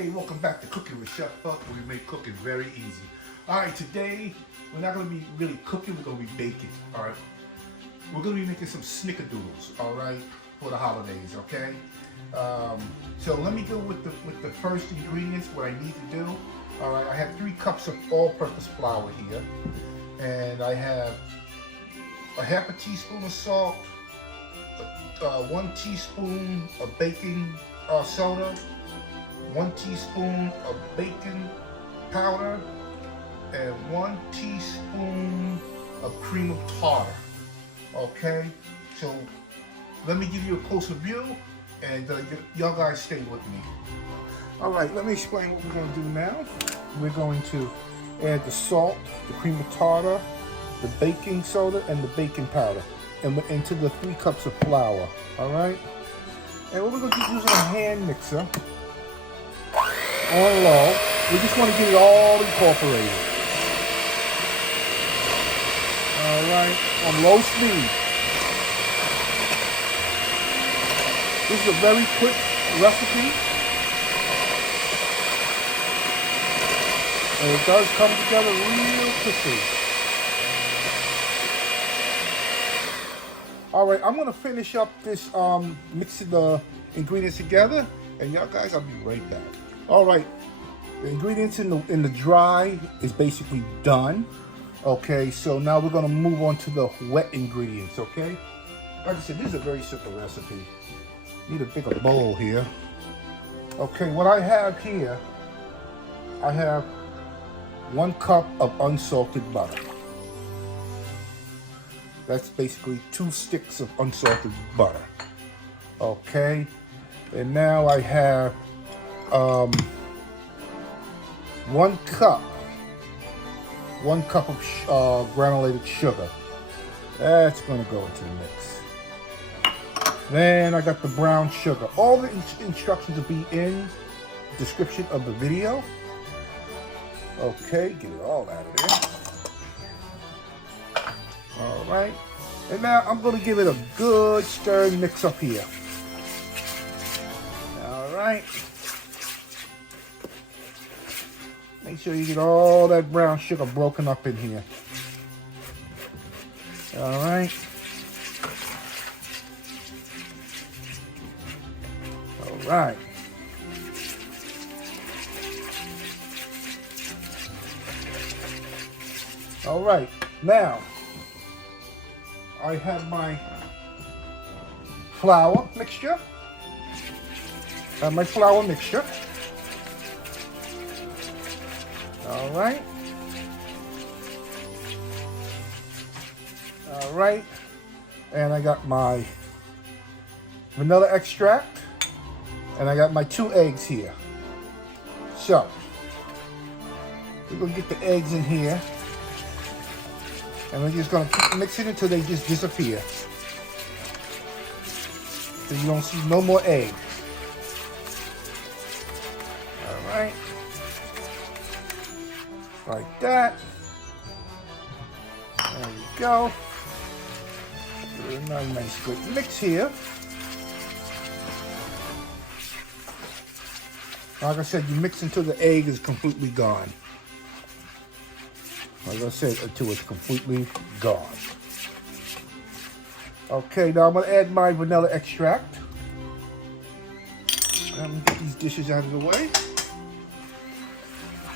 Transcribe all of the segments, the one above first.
Hey, welcome back to Cooking with Chef Buck, where we make cooking very easy. Alright, today we're not going to be really cooking, we're going to be baking. Alright, we're going to be making some Snickerdoodles, alright, for the holidays, okay? So let me go with the first ingredients, what I need to do. Alright, I have 3 cups of all-purpose flour here, and I have a half a teaspoon of salt, 1 teaspoon of baking soda, 1 teaspoon of baking powder, and 1 teaspoon of cream of tartar. Okay, so let me give you a closer view, and y'all guys stay with me. All right, let me explain what we're going to do now. We're going to add the salt, the cream of tartar, the baking soda, and the baking powder, and into the 3 cups of flour. All right, and what we're going to do is using a hand mixer on low. We just want to get it all incorporated. All right, on low speed. This is a very quick recipe, and it does come together real quickly. All right, I'm gonna finish up this mixing the ingredients together, and y'all guys, I'll be right back. All right, the ingredients in the dry is basically done. Okay, so now we're gonna move on to the wet ingredients. Okay, like I said, this is a very simple recipe. Need a bigger bowl here. Okay, what I have here, I have 1 cup of unsalted butter. That's basically 2 sticks of unsalted butter. Okay, and now I have 1 cup of granulated sugar. That's going to go into the mix. Then I got the brown sugar. All the instructions will be in the description of the video. Okay, get it all out of there. All right, and now I'm going to give it a good stir mix up here. All right. Make sure you get all that brown sugar broken up in here. All right. All right. All right. Now, I have my flour mixture. All right. All right. And I got my vanilla extract. And I got my 2 eggs here. So, we're going to get the eggs in here. And we're just going to keep mixing until they just disappear. So you don't see no more eggs. All right. Like that. There we go. A nice good mix here. Like I said, you mix until the egg is completely gone. Like I said, until it's completely gone. Okay, now I'm going to add my vanilla extract. Let me get these dishes out of the way.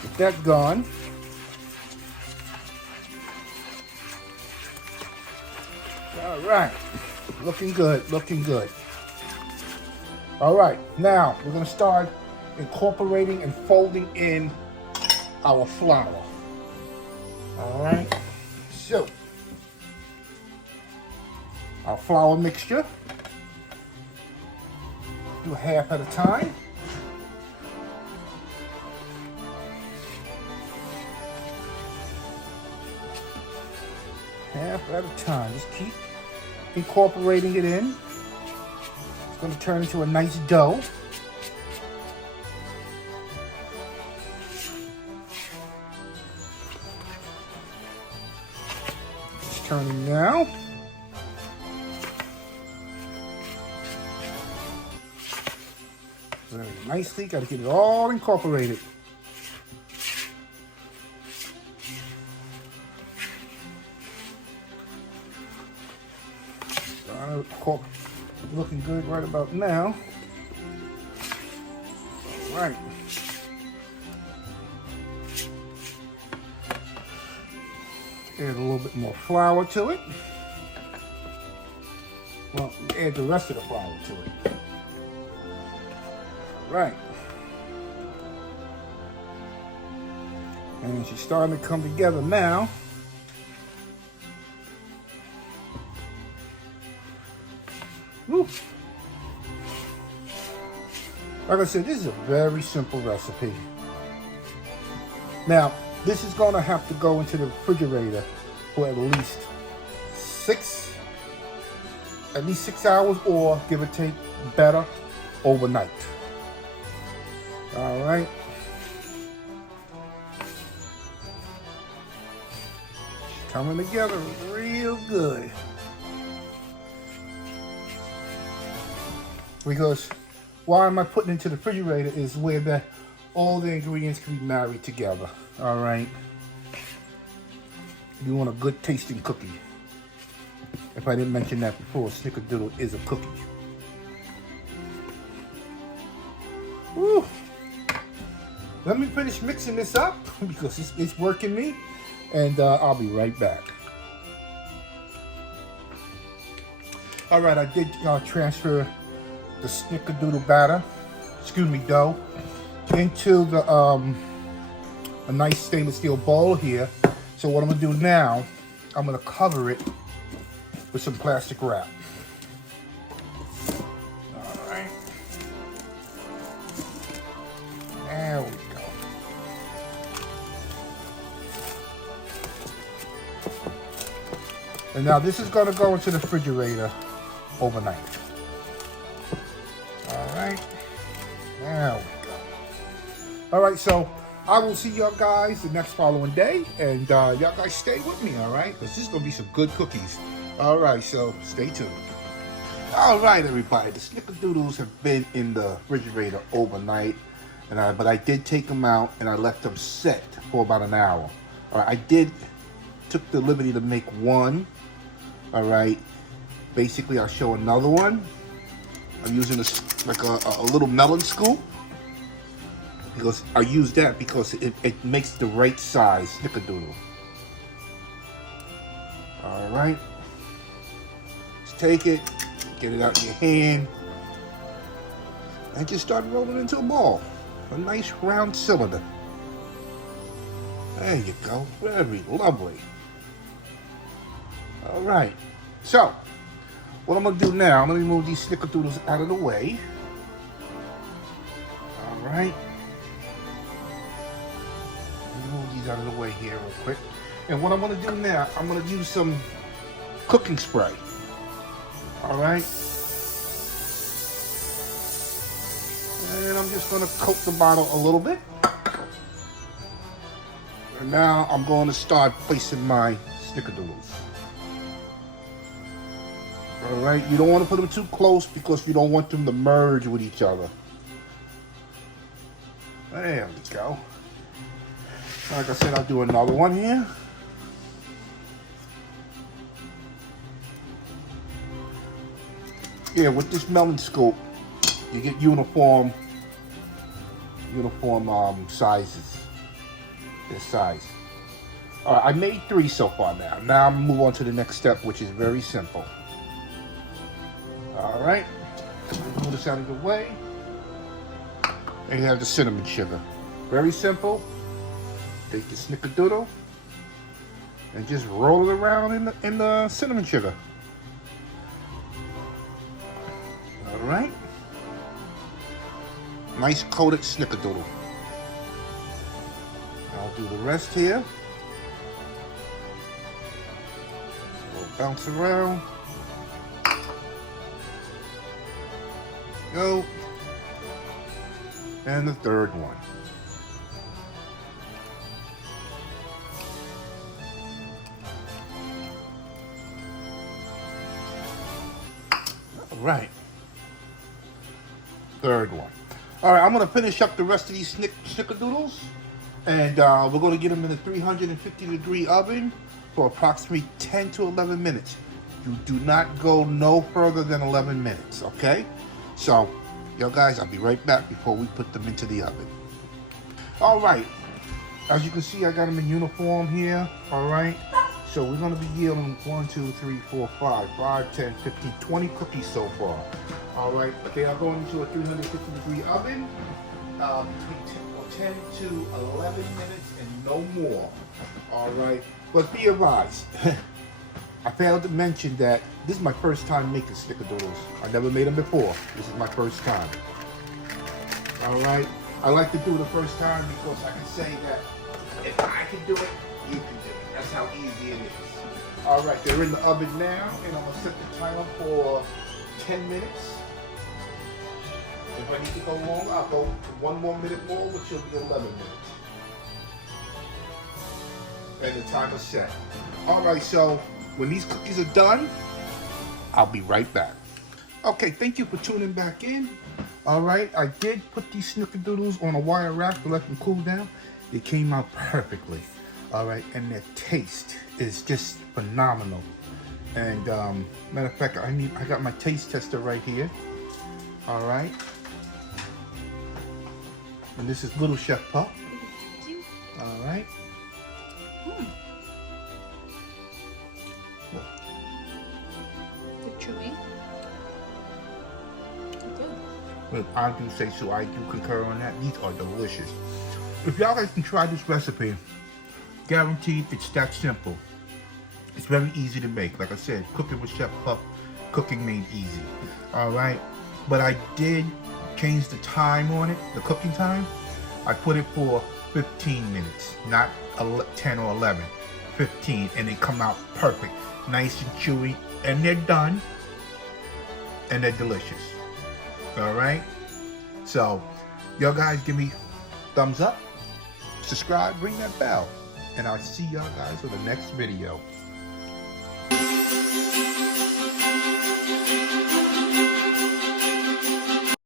Get that gone. All right, looking good, looking good. All right, now we're going to start incorporating and folding in our flour. All right, so our flour mixture, do half at a time. Half at a time, just keep incorporating it in. It's going to turn into a nice dough. It's turning now. very nicely. Got to get it all incorporated. Looking good right about now. All right. Add a little bit more flour to it. Well, add the rest of the flour to it. All right. And she's starting to come together now. Woo. Like I said, this is a very simple recipe. Now, this is going to have to go into the refrigerator for at least 6 hours, or give or take, better, overnight. All right. Coming together real good. Because why am I putting it into the refrigerator is where all the ingredients can be married together. All right. You want a good tasting cookie. If I didn't mention that before, Snickerdoodle is a cookie. Woo. Let me finish mixing this up because it's working me, and I'll be right back. All right, I did transfer the Snickerdoodle dough, into the a nice stainless steel bowl here. So what I'm gonna do now, I'm gonna cover it with some plastic wrap. All right, there we go. And now this is gonna go into the refrigerator overnight. Alright, there we go. Alright, so I will see y'all guys the next following day, and y'all guys stay with me, alright? Because this is going to be some good cookies. Alright, so stay tuned. Alright, everybody, the Snickerdoodles have been in the refrigerator overnight, and but I did take them out and I left them set for about an hour. Alright, I took the liberty to make one. Alright, basically I'll show another one. I'm using a little melon scoop, because I use that because it makes the right size Snickerdoodle. All right, just take it, get it out in your hand, and just start rolling into a ball, a nice round cylinder. There you go, very lovely. All right, so what I'm going to do now, I'm going to move these Snickerdoodles out of the way. All right. Move these out of the way here real quick. And what I'm going to do now, I'm going to use some cooking spray. All right. And I'm just going to coat the bottle a little bit. And now I'm going to start placing my Snickerdoodles. All right, you don't want to put them too close because you don't want them to merge with each other. There we go. Like I said, I'll do another one here. Yeah, with this melon scoop, you get uniform sizes. This size. All right, I made 3 so far now. Now I'm gonna move on to the next step, which is very simple. All right, move this out of the way. And you have the cinnamon sugar. Very simple. Take the Snickerdoodle and just roll it around in the cinnamon sugar. All right. Nice coated Snickerdoodle. I'll do the rest here. We'll bounce around. Go. And the third one. All right. Third one. All right, I'm gonna finish up the rest of these Snickerdoodles, and we're gonna get them in a 350-degree oven for approximately 10 to 11 minutes. You do not go no further than 11 minutes, okay? So, yo guys, I'll be right back before we put them into the oven. All right, as you can see, I got them in uniform here, all right? So we're gonna be yielding 1, 2, 3, 4, 5, 10, 15, 20 cookies so far. All right, they are going into a 350-degree oven between 10 to 11 minutes and no more. All right, but be advised, I failed to mention that this is my first time making Snickerdoodles. I never made them before. This is my first time. All right, I like to do it the first time because I can say that if I can do it, you can do it. That's how easy it is. All right, they're in the oven now, and I'm gonna set the timer for 10 minutes. If I need to go long, I'll go 1 more minute more, which will be 11 minutes. And the timer's set. All right, so when these cookies are done, I'll be right back. Okay, thank you for tuning back in. All right, I did put these Snickerdoodles on a wire rack to let them cool down. They came out perfectly. All right, and their taste is just phenomenal. And matter of fact, I got my taste tester right here. All right. And this is Little Chef Pup. All right. They're chewy. Good. Well, I do say so. I do concur on that. These are delicious. If y'all guys can try this recipe, guaranteed it's that simple. It's very easy to make. Like I said, cooking with Chef Pup, cooking made easy. All right. But I did change the time on it, the cooking time. I put it for 15 minutes, not 10 or 11, 15, and they come out perfect, nice and chewy, and they're done, and they're delicious. All right? So, y'all guys give me thumbs up, subscribe, ring that bell, and I'll see y'all guys in the next video.